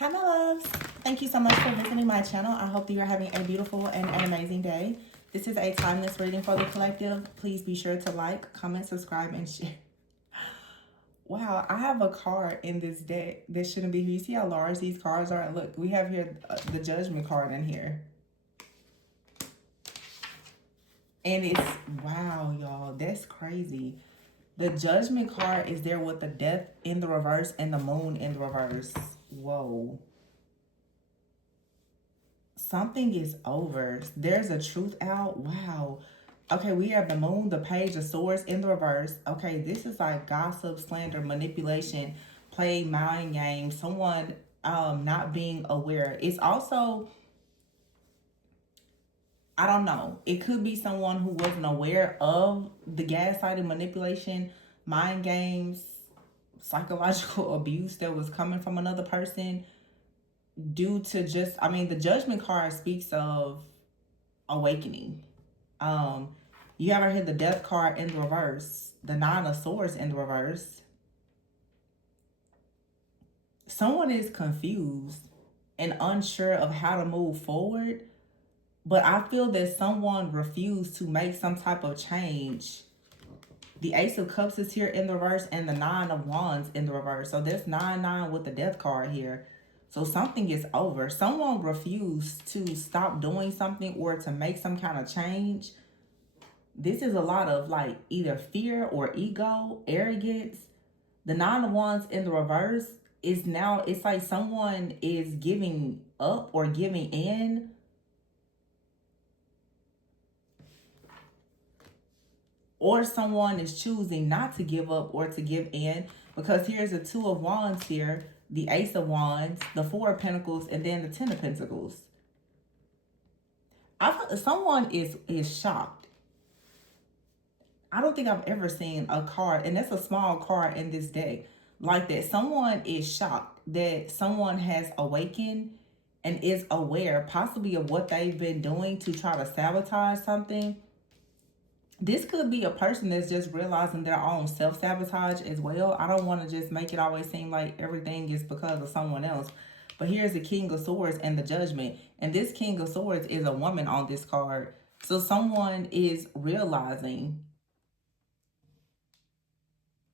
Hi, my loves. Thank you so much for visiting my channel. I hope that you're having a beautiful and an amazing day. This is a timeless reading for the collective. Please be sure to like, comment, subscribe, and share. Wow, I have a card in this deck that shouldn't be here. You see how large these cards are? Look, we have here the Judgment card in here. And it's, wow, y'all, that's crazy. The Judgment card is there with the Death in the reverse and the Moon in the reverse. Whoa. Something is over. There's a truth out. Wow. Okay, we have the Moon, the Page of Swords in the reverse. Okay, this is like gossip, slander, manipulation, play mind games, someone not being aware. It's also, I don't know, it could be someone who wasn't aware of the gaslighting, manipulation, mind games, psychological abuse that was coming from another person due to just, I mean, the Judgment card speaks of awakening. You ever hit the Death card in the reverse, the Nine of Swords in the reverse? Someone is confused and unsure of how to move forward, but I feel that someone refused to make some type of change. The Ace of Cups is here in the reverse and the Nine of Wands in the reverse. So there's 9-9 with the Death card here. So something is over. Someone refused to stop doing something or to make some kind of change. This is a lot of like either fear or ego, arrogance. The Nine of Wands in the reverse is now, it's like someone is giving up or giving in. Or someone is choosing not to give up or to give in, because here's the Two of Wands here, the Ace of Wands, the Four of Pentacles, and then the Ten of Pentacles. Someone is shocked. I don't think I've ever seen a card, and that's a small card in this deck, like that. Someone is shocked that someone has awakened and is aware possibly of what they've been doing to try to sabotage something. This could be a person that's just realizing their own self-sabotage as well. I don't want to just make it always seem like everything is because of someone else. But here's the King of Swords and the Judgment. And this King of Swords is a woman on this card. So someone is realizing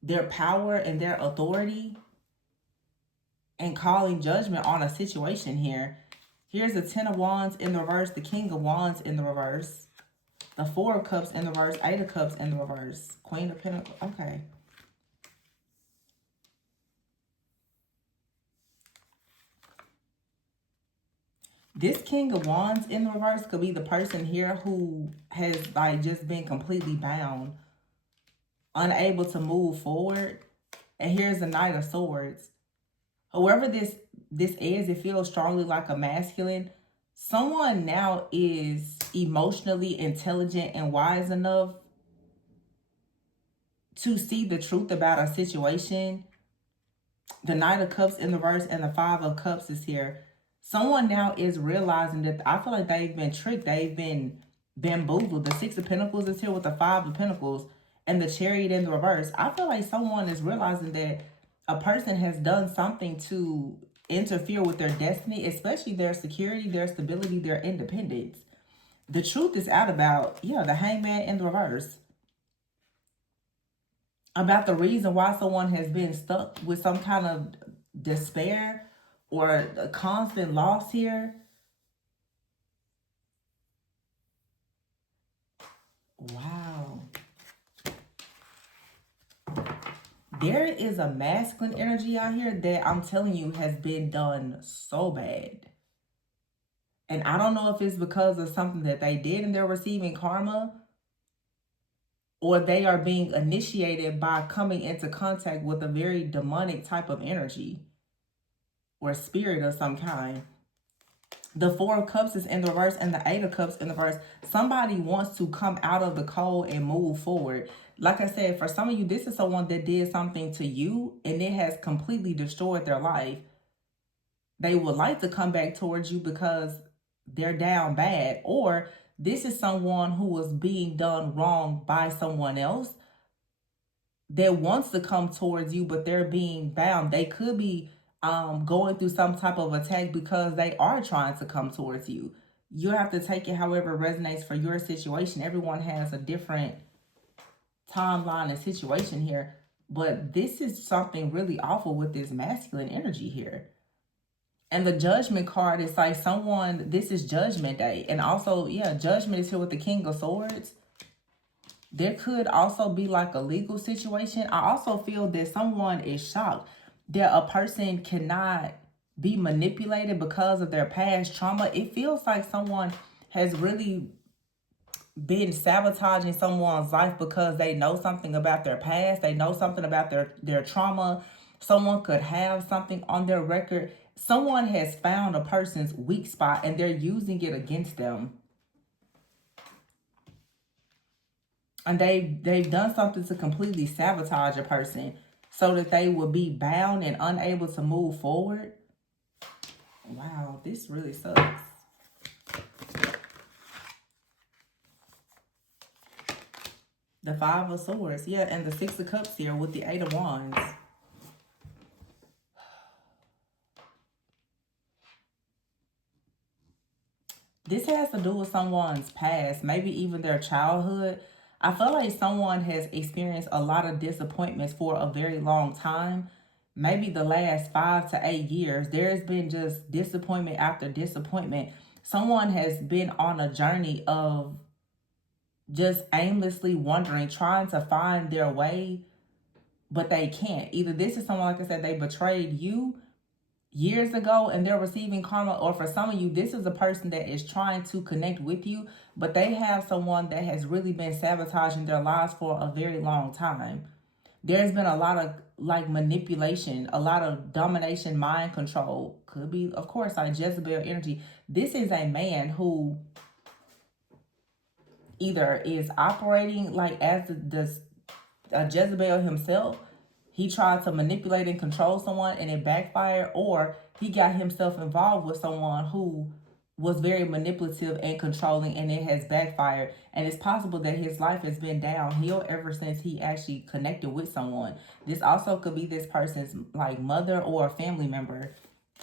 their power and their authority and calling judgment on a situation here. Here's the Ten of Wands in the reverse, the King of Wands in the reverse, the Four of Cups in the reverse, Eight of Cups in the reverse, Queen of Pentacles. Okay. This King of Wands in the reverse could be the person here who has like just been completely bound, unable to move forward. And here's the Knight of Swords. Whoever this is, it feels strongly like a masculine. Someone now is emotionally intelligent and wise enough to see the truth about a situation. The Knight of Cups in the reverse and the Five of Cups is here. Someone now is realizing that, I feel like they've been tricked. They've been bamboozled. The Six of Pentacles is here with the Five of Pentacles and the Chariot in the reverse. I feel like someone is realizing that a person has done something to interfere with their destiny, especially their security, their stability, their independence. The truth is out about, yeah, the Hangman in the reverse. About the reason why someone has been stuck with some kind of despair or a constant loss here. Wow. There is a masculine energy out here that I'm telling you has been done so bad. And I don't know if it's because of something that they did and they're receiving karma, or they are being initiated by coming into contact with a very demonic type of energy or spirit of some kind. The Four of Cups is in the reverse and the Eight of Cups in the reverse. Somebody wants to come out of the cold and move forward. Like I said, for some of you, this is someone that did something to you and it has completely destroyed their life. They would like to come back towards you because they're down bad. Or this is someone who was being done wrong by someone else that wants to come towards you, but they're being bound. They could be going through some type of attack because they are trying to come towards you. You have to take it however resonates for your situation. Everyone has a different timeline and situation here, but this is something really awful with this masculine energy here. And the judgment card is like someone, this is judgment day. And also, yeah, judgment is here with the King of Swords. There could also be like a legal situation. I also feel that someone is shocked that a person cannot be manipulated because of their past trauma. It feels like someone has really been sabotaging someone's life because they know something about their past. They know something about their trauma. Someone could have something on their record. Someone has found a person's weak spot and they're using it against them. And they've done something to completely sabotage a person so that they will be bound and unable to move forward. Wow, this really sucks. The Five of Swords, yeah, and the Six of Cups here with the Eight of Wands. This has to do with someone's past, maybe even their childhood. I feel like someone has experienced a lot of disappointments for a very long time. Maybe the last 5 to 8 years, there's been just disappointment after disappointment. Someone has been on a journey of just aimlessly wandering, trying to find their way, but they can't. Either this is someone, like I said, they betrayed you years ago and they're receiving karma, or for some of you, this is a person that is trying to connect with you, but they have someone that has really been sabotaging their lives for a very long time. There's been a lot of like manipulation, a lot of domination, mind control. Could be, of course, like Jezebel energy. This is a man who either is operating like as the Jezebel himself. He tried to manipulate and control someone and it backfired, or he got himself involved with someone who was very manipulative and controlling and it has backfired. And it's possible that his life has been downhill ever since he actually connected with someone. This also could be this person's like mother or a family member.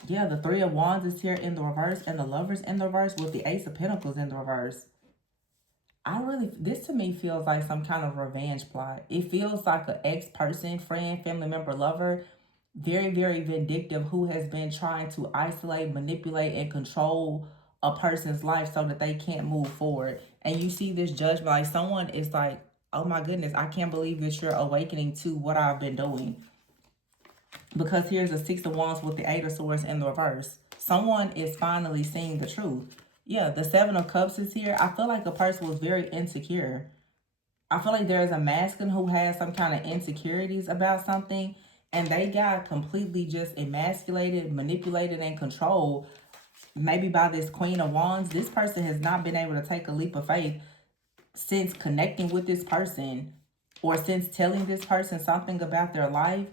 Yeah, the Three of Wands is here in the reverse and the Lovers in the reverse with the Ace of Pentacles in the reverse. This to me feels like some kind of revenge plot. It feels like an ex-person, friend, family member, lover, very, very vindictive, who has been trying to isolate, manipulate, and control a person's life so that they can't move forward. And you see this judgment, like someone is like, oh my goodness, I can't believe that you're awakening to what I've been doing. Because here's the Six of Wands with the Eight of Swords in the reverse. Someone is finally seeing the truth. Yeah, the Seven of Cups is here. I feel like a person was very insecure. I feel like there's a masculine who has some kind of insecurities about something, and they got completely just emasculated, manipulated, and controlled, maybe by this Queen of Wands. This person has not been able to take a leap of faith since connecting with this person or since telling this person something about their life.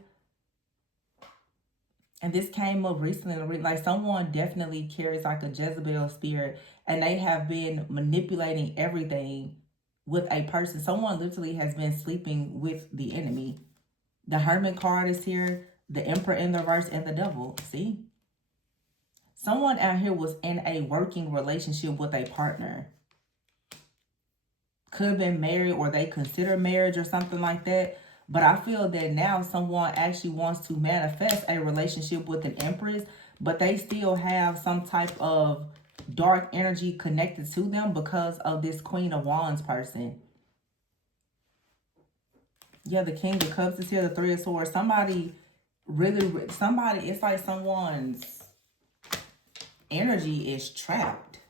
And this came up recently, like someone definitely carries like a Jezebel spirit and they have been manipulating everything with a person. Someone literally has been sleeping with the enemy. The Hermit card is here, the Emperor in the reverse, and the Devil. See? Someone out here was in a working relationship with a partner. Could have been married or they consider marriage or something like that. But I feel that now someone actually wants to manifest a relationship with an Empress, but they still have some type of dark energy connected to them because of this Queen of Wands person. Yeah, the King of Cups is here, the Three of Swords. Somebody, it's like someone's energy is trapped.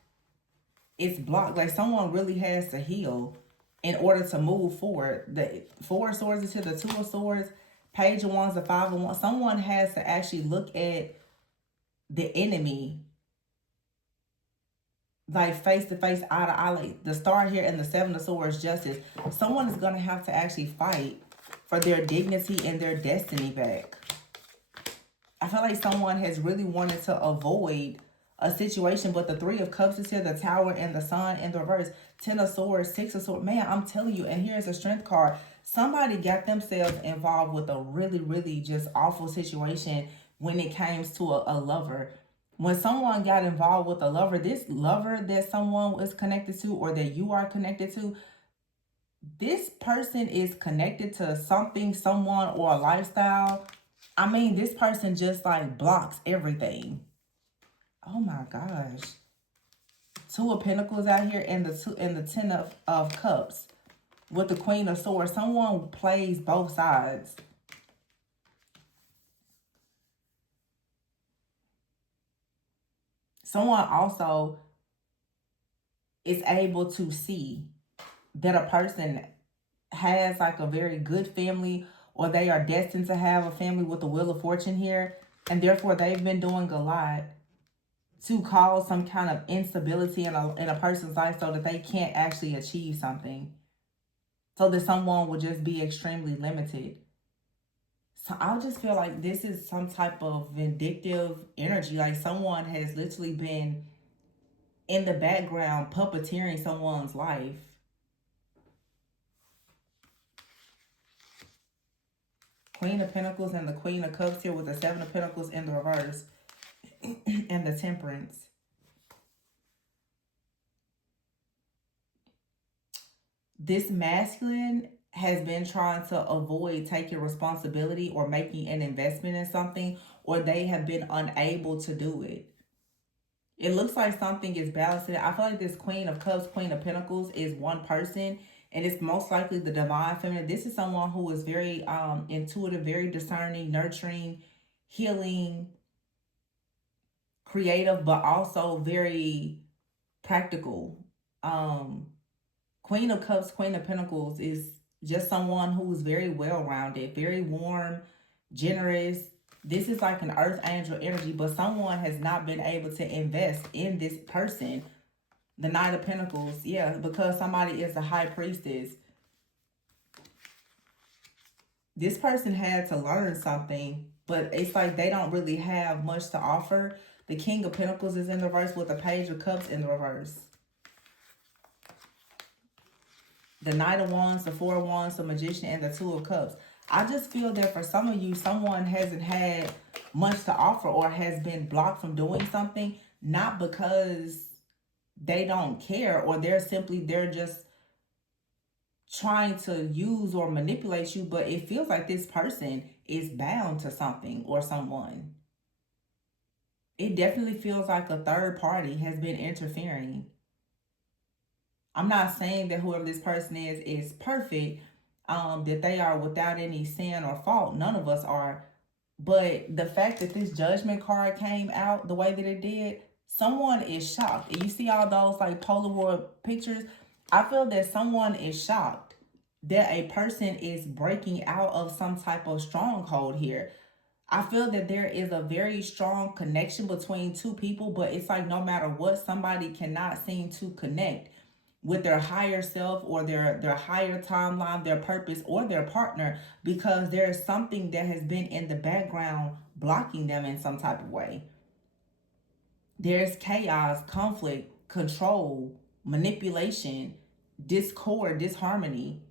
It's blocked. Like someone really has to heal in order to move forward. The Four of Swords is here, the Two of Swords, Page of Wands, the Five of Wands. Someone has to actually look at the enemy like face to face, eye to eye. Like the Star here and the Seven of Swords, Justice. Someone is going to have to actually fight for their dignity and their destiny back. I feel like someone has really wanted to avoid a situation, but the Three of Cups is here, the Tower and the Sun in the reverse, 10 of Swords, 6 of Swords. Man, I'm telling you, and here's a Strength card. Somebody got themselves involved with a really, really just awful situation. when it came to a lover. When someone got involved with a lover, this lover that someone was connected to or that you are connected to, this person is connected to something, someone, or a lifestyle. I mean, this person just like blocks everything. Oh my gosh. Two of Pentacles out here and the Ten of Cups with the Queen of Swords. Someone plays both sides. Someone also is able to see that a person has like a very good family, or they are destined to have a family with the Wheel of Fortune here, and therefore they've been doing a lot to cause some kind of instability in a person's life so that they can't actually achieve something, so that someone will just be extremely limited. So I just feel like this is some type of vindictive energy, like someone has literally been in the background puppeteering someone's life. Queen of Pentacles and the Queen of Cups here with the Seven of Pentacles in the reverse and the Temperance. This masculine has been trying to avoid taking responsibility or making an investment in something, or they have been unable to do it. It looks like something is balancing. I feel like this Queen of Cups, Queen of Pentacles is one person, and it's most likely the divine feminine. This is someone who is very intuitive, very discerning, nurturing, healing, creative, but also very practical. Queen of Cups, Queen of Pentacles is just someone who's very well-rounded, very warm, generous. This is like an earth angel energy, but someone has not been able to invest in this person. The Knight of Pentacles, yeah, because somebody is the High Priestess. This person had to learn something, but it's like they don't really have much to offer. The King of Pentacles is in the reverse with the Page of Cups in the reverse. The Knight of Wands, the Four of Wands, the Magician, and the Two of Cups. I just feel that for some of you, someone hasn't had much to offer or has been blocked from doing something, not because they don't care or they're just trying to use or manipulate you, but it feels like this person is bound to something or someone. It definitely feels like a third party has been interfering. I'm not saying that whoever this person is perfect, that they are without any sin or fault. None of us are. But the fact that this Judgment card came out the way that it did, someone is shocked. And you see all those like Polaroid pictures? I feel that someone is shocked that a person is breaking out of some type of stronghold here. I feel that there is a very strong connection between two people, but it's like no matter what, somebody cannot seem to connect with their higher self or their higher timeline, their purpose, or their partner, because there's something that has been in the background blocking them in some type of way. There's chaos, conflict, control, manipulation, discord, disharmony.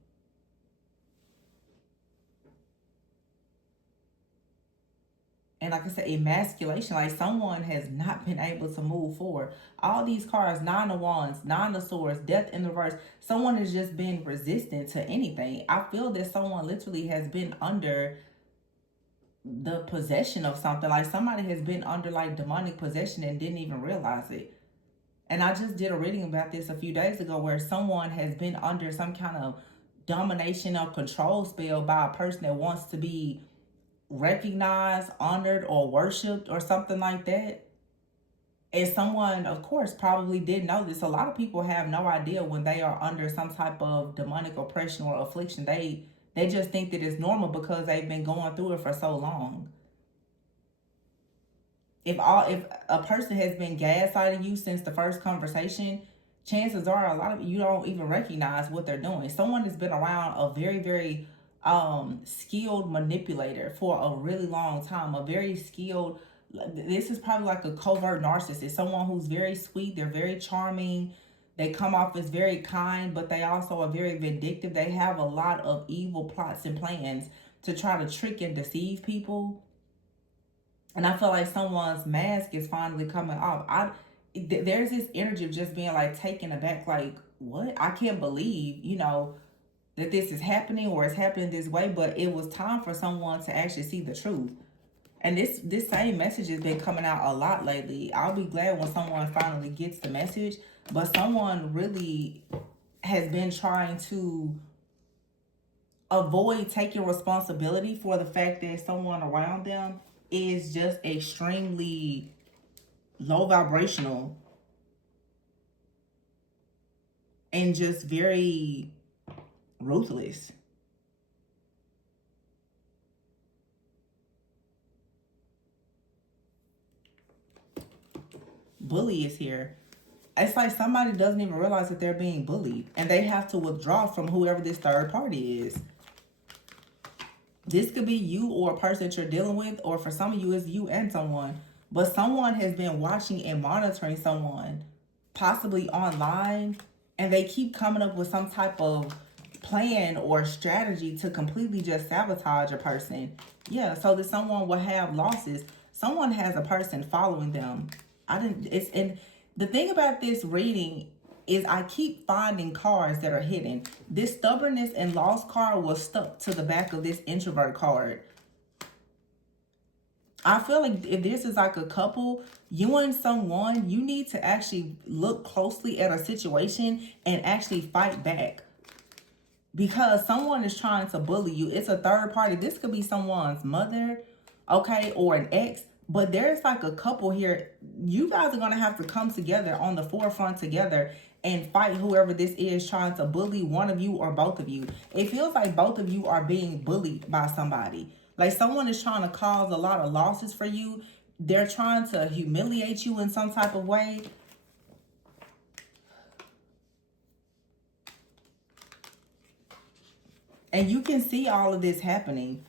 And like I said, emasculation, like someone has not been able to move forward. All these cards, Nine of Wands, Nine of Swords, Death in the reverse, someone has just been resistant to anything. I feel that someone literally has been under the possession of something. Like somebody has been under like demonic possession and didn't even realize it. And I just did a reading about this a few days ago where someone has been under some kind of domination or control spell by a person that wants to be recognized, honored, or worshipped or something like that. And someone, of course, probably did know this. A lot of people have no idea when they are under some type of demonic oppression or affliction. They just think that it's normal because they've been going through it for so long. If a person has been gaslighting you since the first conversation, chances are a lot of you don't even recognize what they're doing. Someone has been around a very skilled manipulator for a really long time, a very skilled, this is probably like a covert narcissist, someone who's very sweet, they're very charming, they come off as very kind, but they also are very vindictive. They have a lot of evil plots and plans to try to trick and deceive people. And I feel like someone's mask is finally coming off. There's this energy of just being like taken aback, like, what? I can't believe, that this is happening or it's happening this way, but it was time for someone to actually see the truth. And this same message has been coming out a lot lately. I'll be glad when someone finally gets the message, but someone really has been trying to avoid taking responsibility for the fact that someone around them is just extremely low vibrational and just very ruthless. Bully is here. It's like somebody doesn't even realize that they're being bullied and they have to withdraw from whoever this third party is. This could be you or a person that you're dealing with, or for some of you, it's you and someone. But someone has been watching and monitoring someone, possibly online, and they keep coming up with some type of plan or strategy to completely just sabotage a person. Yeah, so that someone will have losses. Someone has a person following them. And the thing about this reading is I keep finding cards that are hidden. This stubbornness and loss card was stuck to the back of this introvert card. I feel like if this is like a couple, you and someone, you need to actually look closely at a situation and actually fight back. Because someone is trying to bully you. It's a third party. This could be someone's mother, okay, or an ex. But there's like a couple here. You guys are going to have to come together on the forefront together and fight whoever this is trying to bully one of you or both of you. It feels like both of you are being bullied by somebody. Like someone is trying to cause a lot of losses for you. They're trying to humiliate you in some type of way. And you can see all of this happening.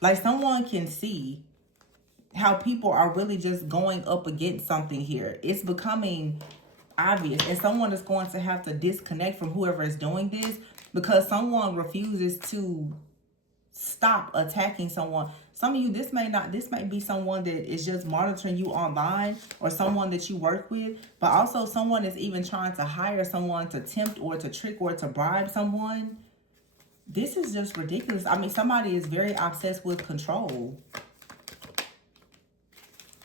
Like someone can see how people are really just going up against something here. It's becoming obvious, and someone is going to have to disconnect from whoever is doing this because someone refuses to stop attacking someone. Some of you, this might be someone that is just monitoring you online or someone that you work with, but also someone is even trying to hire someone to tempt or to trick or to bribe someone. This is just ridiculous. I mean, somebody is very obsessed with control.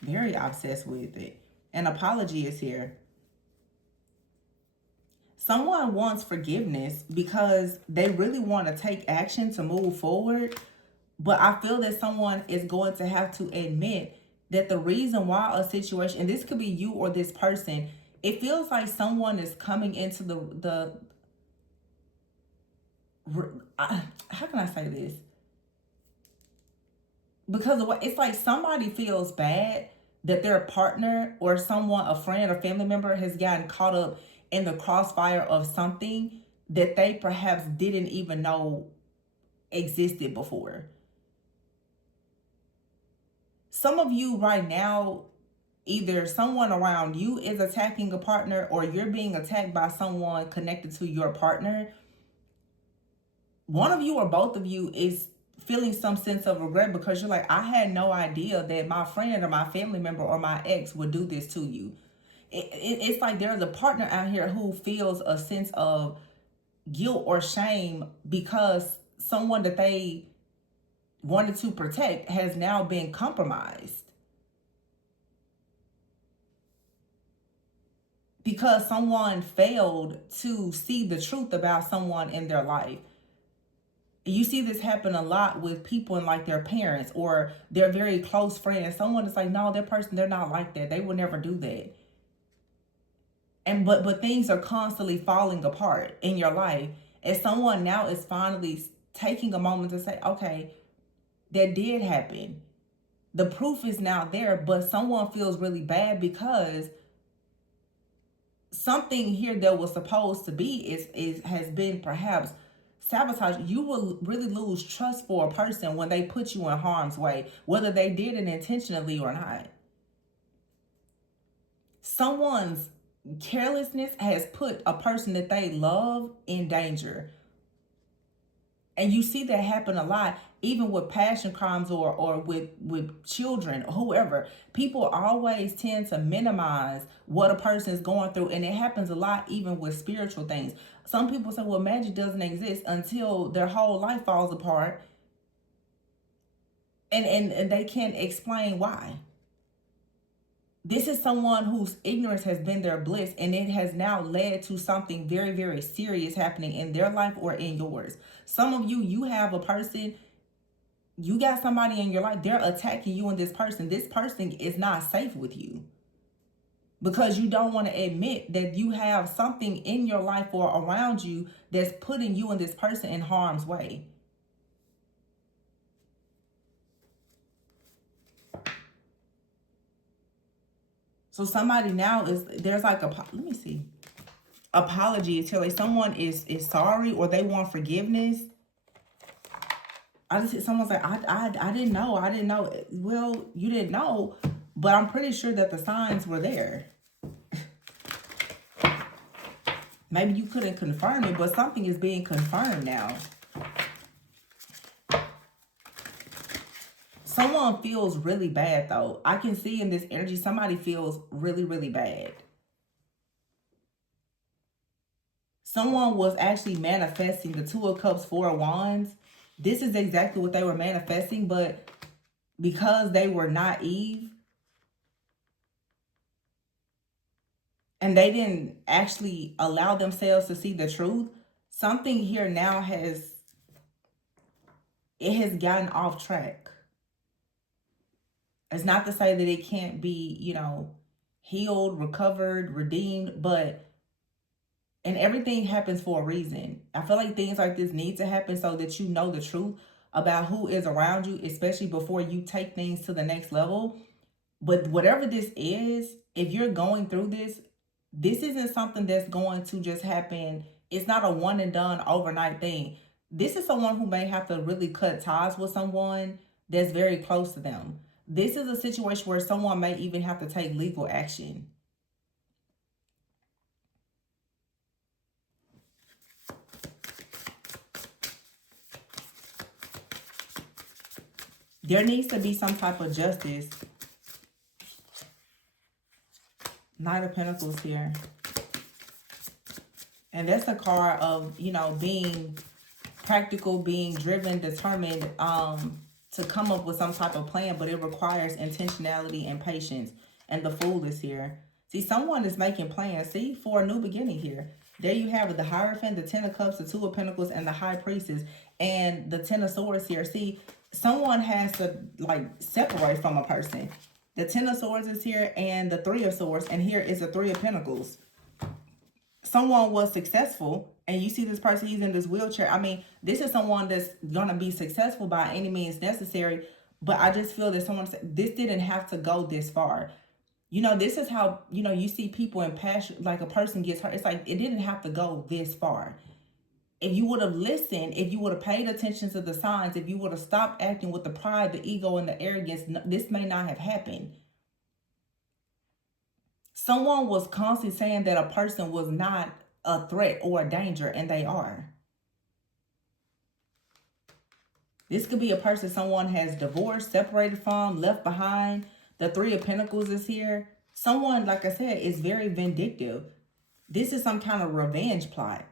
Very obsessed with it. An apology is here. Someone wants forgiveness because they really want to take action to move forward. But I feel that someone is going to have to admit that the reason why a situation, and this could be you or this person, it feels like someone is coming into how can I say this? Because of what it's like somebody feels bad that their partner or someone, a friend or family member, has gotten caught up in the crossfire of something that they perhaps didn't even know existed before. Some of you right now, either someone around you is attacking a partner or you're being attacked by someone connected to your partner. One of you or both of you is feeling some sense of regret because you're like, I had no idea that my friend or my family member or my ex would do this to you. It's like there's a partner out here who feels a sense of guilt or shame because someone that they wanted to protect has now been compromised. Because someone failed to see the truth about someone in their life. You see this happen a lot with people and like their parents or their very close friends. Someone is like, no, that person, they're not like that. They will never do that. And but things are constantly falling apart in your life. And someone now is finally taking a moment to say, okay, that did happen. The proof is now there, but someone feels really bad because something here that was supposed to be is has been perhaps sabotage. You will really lose trust for a person when they put you in harm's way, whether they did it intentionally or not. Someone's carelessness has put a person that they love in danger. And you see that happen a lot, even with passion crimes or with children, whoever. People always tend to minimize what a person is going through. And it happens a lot even with spiritual things. Some people say, well, magic doesn't exist until their whole life falls apart. And they can't explain why. This is someone whose ignorance has been their bliss, and it has now led to something very, very serious happening in their life or in yours. Some of you, you have a person, you got somebody in your life, they're attacking you and this person. This person is not safe with you because you don't want to admit that you have something in your life or around you that's putting you and this person in harm's way. So somebody now there's like let me see. Apology is telling someone is sorry or they want forgiveness. I just someone's like, I didn't know. I didn't know. Well, you didn't know, but I'm pretty sure that the signs were there. Maybe you couldn't confirm it, but something is being confirmed now. Someone feels really bad though. I can see in this energy, somebody feels really, really bad. Someone was actually manifesting the Two of Cups, Four of Wands. This is exactly what they were manifesting, but because they were naive and they didn't actually allow themselves to see the truth, something here now has gotten off track. It's not to say that it can't be, healed, recovered, redeemed, and everything happens for a reason. I feel like things like this need to happen so that you know the truth about who is around you, especially before you take things to the next level. But whatever this is, if you're going through this, this isn't something that's going to just happen. It's not a one and done overnight thing. This is someone who may have to really cut ties with someone that's very close to them. This is a situation where someone may even have to take legal action. There needs to be some type of justice. Knight of Pentacles here. And that's a card of, being practical, being driven, determined to come up with some type of plan, but it requires intentionality and patience. And the Fool is here. See, someone is making plans, see, for a new beginning here. There you have it, the Hierophant, the Ten of Cups, the Two of Pentacles, and the High Priestess, and the Ten of Swords here. See, someone has to, separate from a person. The Ten of Swords is here, and the Three of Swords, and here is the Three of Pentacles. Someone was successful, and you see this person, he's in this wheelchair. I mean, this is someone that's going to be successful by any means necessary, but I just feel that this didn't have to go this far. This is how, you see people in passion, like a person gets hurt. It's like, it didn't have to go this far. If you would have listened, if you would have paid attention to the signs, if you would have stopped acting with the pride, the ego, and the arrogance, this may not have happened. Someone was constantly saying that a person was not a threat or a danger, and they are. This could be a person someone has divorced, separated from, left behind. The Three of Pentacles is here. Someone, like I said, is very vindictive. This is some kind of revenge plot.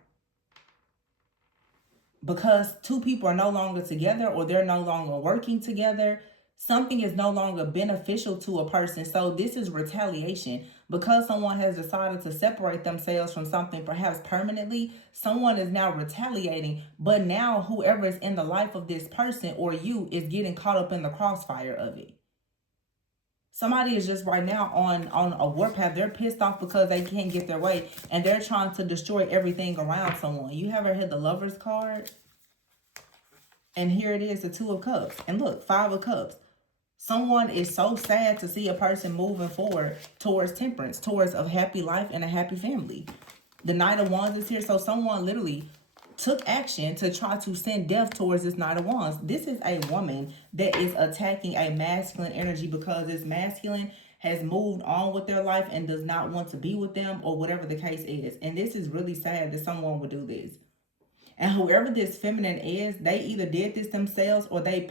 Because two people are no longer together, or they're no longer working together, something is no longer beneficial to a person. So this is retaliation. Because someone has decided to separate themselves from something, perhaps permanently, someone is now retaliating. But now whoever is in the life of this person or you is getting caught up in the crossfire of it. Somebody is just right now on a warpath. They're pissed off because they can't get their way, and they're trying to destroy everything around someone. You ever had the Lover's card? And here it is, the Two of Cups. And look, Five of Cups. Someone is so sad to see a person moving forward towards temperance, towards a happy life and a happy family. The Knight of Wands is here. So someone literally took action to try to send death towards this Knight of Wands. This is a woman that is attacking a masculine energy because this masculine has moved on with their life and does not want to be with them, or whatever the case is. And this is really sad that someone would do this. And whoever this feminine is, they either did this themselves or they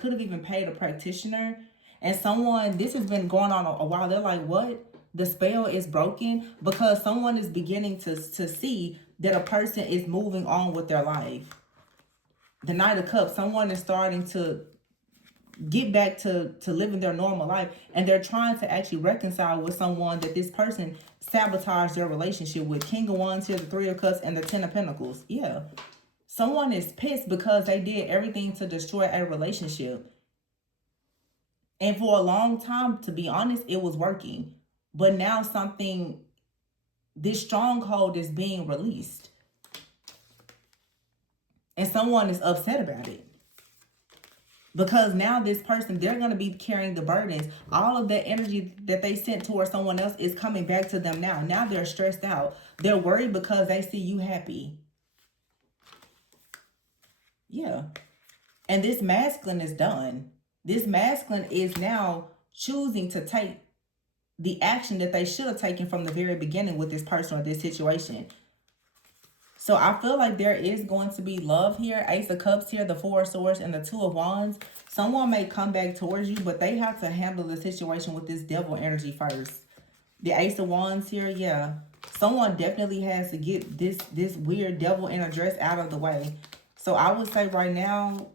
could have even paid a practitioner. And someone, this has been going on a while. They're like, what? The spell is broken because someone is beginning to see that a person is moving on with their life. The Knight of Cups, someone is starting to get back to living their normal life, and they're trying to actually reconcile with someone that this person sabotaged their relationship with. King of Wands here, the Three of Cups, and the Ten of Pentacles. Yeah. Someone is pissed because they did everything to destroy a relationship. And for a long time, to be honest, it was working. But now this stronghold is being released. And someone is upset about it. Because now this person, they're going to be carrying the burdens. All of that energy that they sent towards someone else is coming back to them now. Now they're stressed out. They're worried because they see you happy. Yeah. And this masculine is done. This masculine is now choosing to take the action that they should have taken from the very beginning with this person or this situation. So I feel like there is going to be love here. Ace of Cups here, the Four of Swords, and the Two of Wands. Someone may come back towards you, but they have to handle the situation with this devil energy first. The Ace of Wands here, yeah. Someone definitely has to get this weird devil inner dress out of the way. So I would say right now,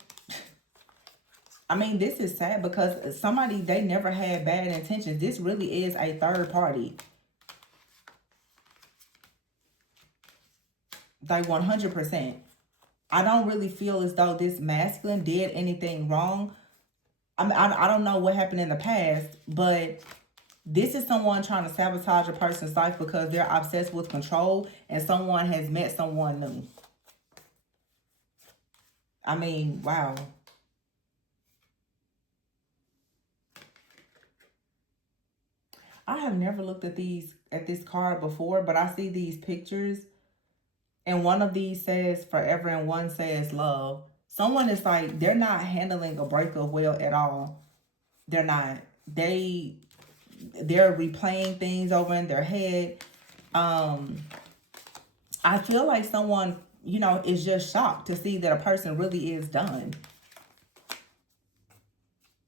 I mean, this is sad because somebody, they never had bad intentions. This really is a third party. Like 100%. I don't really feel as though this masculine did anything wrong. I mean, I don't know what happened in the past, but this is someone trying to sabotage a person's life because they're obsessed with control and someone has met someone new. I mean, wow. I have never looked at this card before, but I see these pictures. And one of these says forever and one says love. Someone is like, they're not handling a breakup well at all. They're not. They're replaying things over in their head. I feel like someone, you know, is just shocked to see that a person really is done.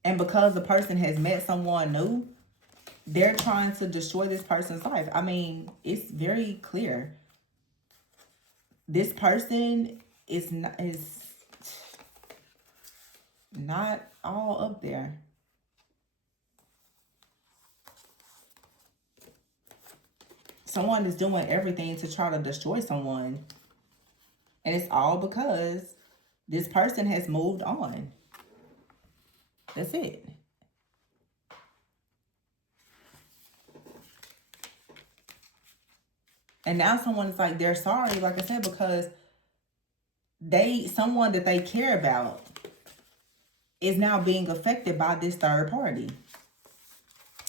And because the person has met someone new, they're trying to destroy this person's life. I mean, it's very clear. This person is not all up there. Someone is doing everything to try to destroy someone. And it's all because this person has moved on. That's it. And now someone's like, they're sorry, like I said, because someone that they care about is now being affected by this third party.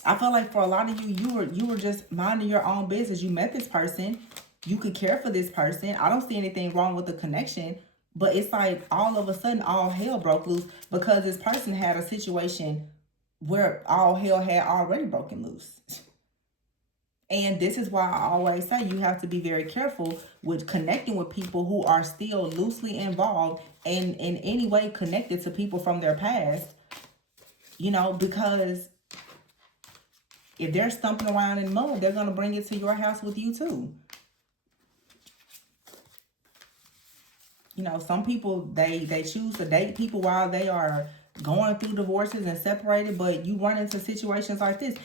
I feel like for a lot of you were just minding your own business. You met this person. You could care for this person. I don't see anything wrong with the connection. But it's like all of a sudden all hell broke loose because this person had a situation where all hell had already broken loose. And this is why I always say you have to be very careful with connecting with people who are still loosely involved and in any way connected to people from their past. You know, because if they're stumping around in mud, they're going to bring it to your house with you too. You know, some people, they choose to date people while they are going through divorces and separated, but you run into situations like this.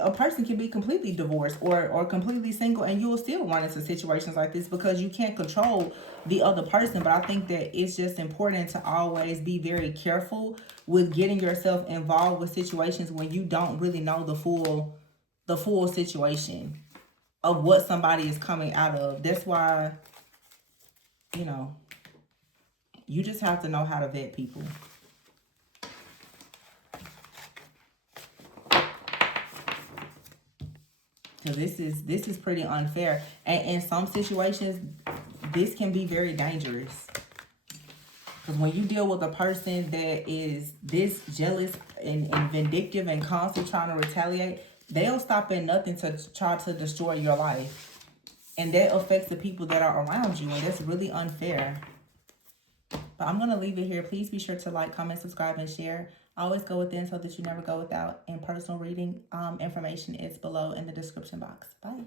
A person can be completely divorced or completely single, and you will still run into situations like this because you can't control the other person. But I think that it's just important to always be very careful with getting yourself involved with situations when you don't really know the full situation of what somebody is coming out of. That's why, you know, you just have to know how to vet people. So this is pretty unfair. And in some situations, this can be very dangerous. Because when you deal with a person that is this jealous and vindictive and constantly trying to retaliate, they'll stop at nothing to try to destroy your life. And that affects the people that are around you, and that's really unfair. But I'm going to leave it here. Please be sure to like, comment, subscribe, and share. Always go within so that you never go without. And personal reading information is below in the description box. Bye.